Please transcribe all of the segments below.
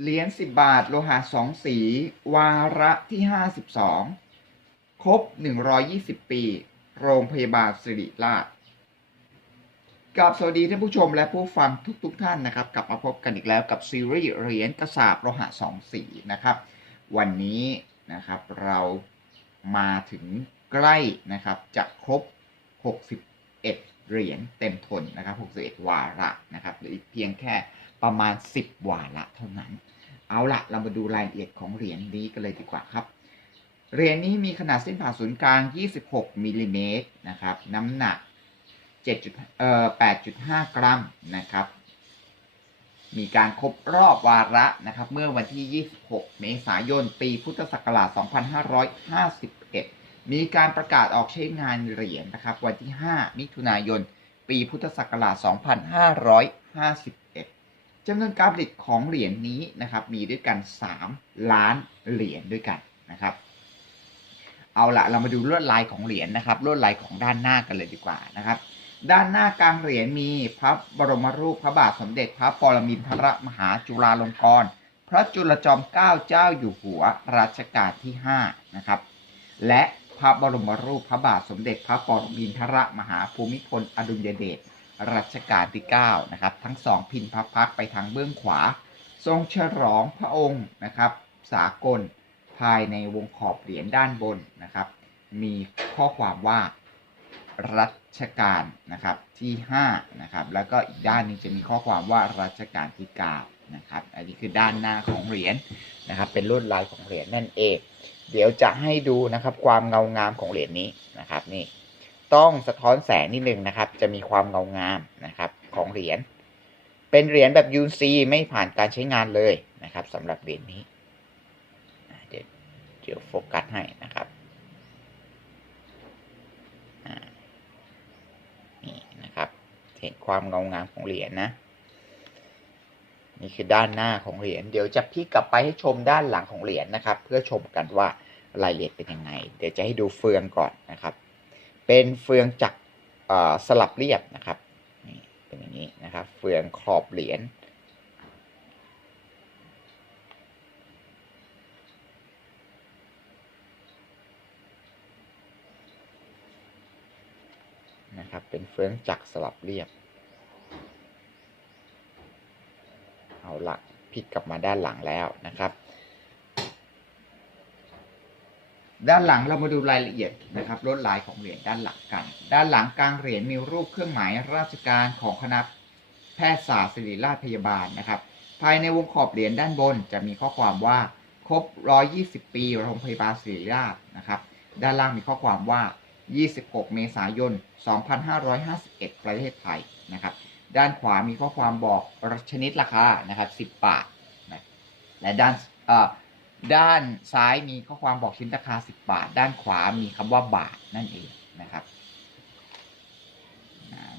เหรียญสิบบาท โลหะสองสี วาระที่ห้าสิบสองครบหนึ่งร้อยี่สิบปี โรงพยาบาลสิริราชกับสวัสดีท่านผู้ชมและผู้ฟังทุกๆทท่านนะครับ กลับมาพบกันอีกแล้วกับซีรีส์เหรียญกระสาบโลหะสองสีนะครับ วันนี้นะครับเรามาถึงใกล้นะครับจะครบ 61 เหรียญเต็มทนนะครับ 61 วาระนะครับหลืออีกเพียงแค่ ประมาณ 10 วาระเท่านั้น เอาละเรามาดูรายละเอียดของเหรียญนี้กันเลยดีกว่าครับ เหรียญนี้มีขนาดเส้นผ่าศูนย์กลาง 26มิลลิเมตรนะครับ น้ำหนัก 7. เอ่อ8.5 กรัมนะครับ มีการครบรอบวาระนะครับ เมื่อวันที่ 26 เมษายน ปีพุทธศักราช 2551 มีการประกาศออกใช้งานเหรียญนะครับ วันที่ 5 มิถุนายน ปีพุทธศักราช 2551 จำนวนการผลิตของเหรียญนี้นะครับมีด้วยกัน 3 ล้านเหรียญด้วยกันนะครับเอาละเรามาดูลวดลายของเหรียญนะครับลวดลายของด้านหน้ากันเลยดีกว่านะครับ ด้านหน้ากลางเหรียญมีพระบรมรูปพระบาทสมเด็จพระปรมินทรมหาจุฬาลงกรณ์พระจุลจอมเกล้าเจ้าอยู่หัวรัชกาลที่5นะครับและพระบรมรูปพระบาทสมเด็จพระปรมินทรมหาภูมิพลอดุลยเดช รัชกาลที่ 9 นะครับ ทั้งสองพินพระพักไปทางเบื้องขวา ทรงฉลองพระองค์นะครับ สากลภายในวงขอบเหรียญด้านบนนะครับ มีข้อความว่ารัชกาลนะครับที่5นะครับแล้วก็อีกด้านนึงจะมีข้อความว่ารัชกาลที่9นะครับอันนี้คือด้านหน้าของเหรียญนะครับ เป็นลวดลายของเหรียญนั่นเอง เดี๋ยวจะให้ดูนะครับความเงางามของเหรียญนี้นะครับนี่ ต้องสะท้อนแสงนิดนึงนะครับ จะมีความเงางามนะครับของเหรียญ เป็นเหรียญแบบ UC ไม่ผ่านการใช้งานเลยนะครับสำหรับเหรียญนี้ เดี๋ยวเดี๋ยวโฟกัสให้นะครับนี่นะครับ เห็นความเงางามของเหรียญนะ นี่คือด้านหน้าของเหรียญ เดี๋ยวจะพลิกกลับไปให้ชมด้านหลังของเหรียญนะครับ เพื่อชมกันว่ารายละเอียดเป็นยังไง เดี๋ยวจะให้ดูเฟืองก่อนนะครับ เป็นเฟืองจักรสลับเรียบนะครับเป็นอย่างนี้นะครับ เฟืองขอบเหรียญนะครับ เป็นเฟืองจักรสลับเรียบ เอาหละพลิกกลับมาด้านหลังแล้วนะครับ ด้านหลังเรามาดูรายละเอียดนะครับลวดลายของเหรียญด้านหลังกัน ด้านหลังกลางเหรียญมีรูปเครื่องหมายราชการของคณะแพทยศาสตร์ศิริราชพยาบาลนะครับ ภายในวงขอบเหรียญด้านบนจะมีข้อความว่าครบ 120 ปีโรงพยาบาลศิริราชนะครับ ด้านล่างมีข้อความว่า 26 เมษายน 2551 ประเทศไทยนะครับ ด้านขวามีข้อความบอกชนิดราคานะครับ 10 บาทนะและด้านอ่อ ด้านซ้ายมีข้อความบอกชิ้นราคา 10 บาท ด้านขวามีคำว่าบาทนั่นเองนะครับ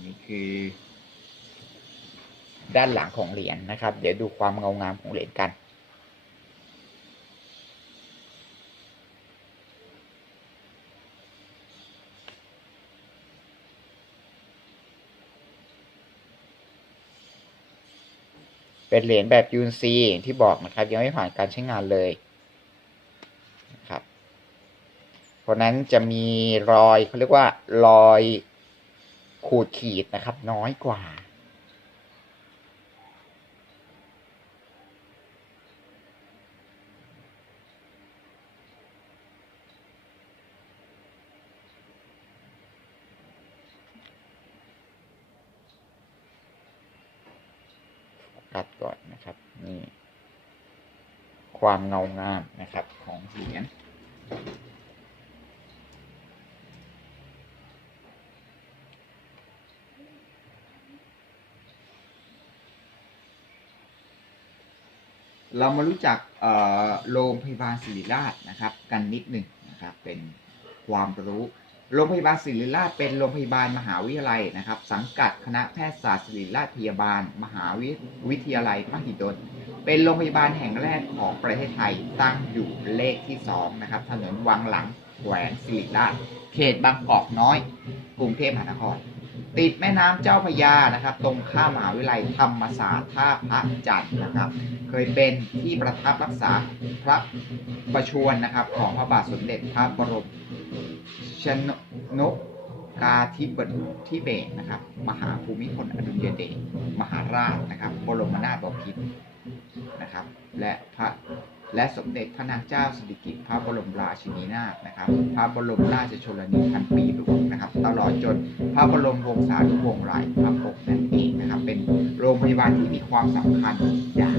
นี่คือ ด้านหลังของเหรียญนะครับ เดี๋ยวดูความเงางามของเหรียญกันเป็นเหรียญแบบยูนซีที่บอกนะครับ ยังไม่ผ่านการใช้งานเลยนะครับ เพราะนั้นจะมีรอยเขาเรียกว่า รอยขูดขีดนะครับ น้อยกว่า ตัดก่อนนะครับ นี่ ความเงางามนะครับของเหรียญ เรามารู้จักโรงพยาบาลศิริราชนะครับ กันนิดหนึ่งนะครับเป็นความรู้โรงพยาบาลศิริราชเป็นโรงพยาบาลมหาวิทยาลัยนะครับ สังกัดคณะแพทยศาสตร์ศิริราชพยาบาล มหาวิวิทยาลัยมหิดลเป็นโรงพยาบาลแห่งแรกของประเทศไทยตั้งอยู่เลขที่2นะครับถนนวังหลังแขวงศิริราชเขตบางกอกน้อย กรุงเทพมหานคร ติดแม่น้ำเจ้าพยานะครับ ตรงข้ามมหาวิทยาลัยธรรมศาสตร์ท่าพระจันทร์นะครับ เคยเป็นที่ประทับรักษาพระประชวรนะครับ ของพระบาทสมเด็จพระบรมชนกกาธิบดีที่เบศรนะครับ มหาภูมิพลอดุลยเดชมหาราชนะครับ บรมนาถบพิตรนะครับ และพระและสมเด็จพระนางเจ้าสิริกิติ์พระบรมราชินีนาถนะครับ พระบรมราชชนนีพันปีหลวงนะครับ ตลอดจน พระบรมวงศานุวงศ์หลายพระองค์นั่นเองนะครับ เป็นโรงพยาบาลที่มีความสำคัญอย่าง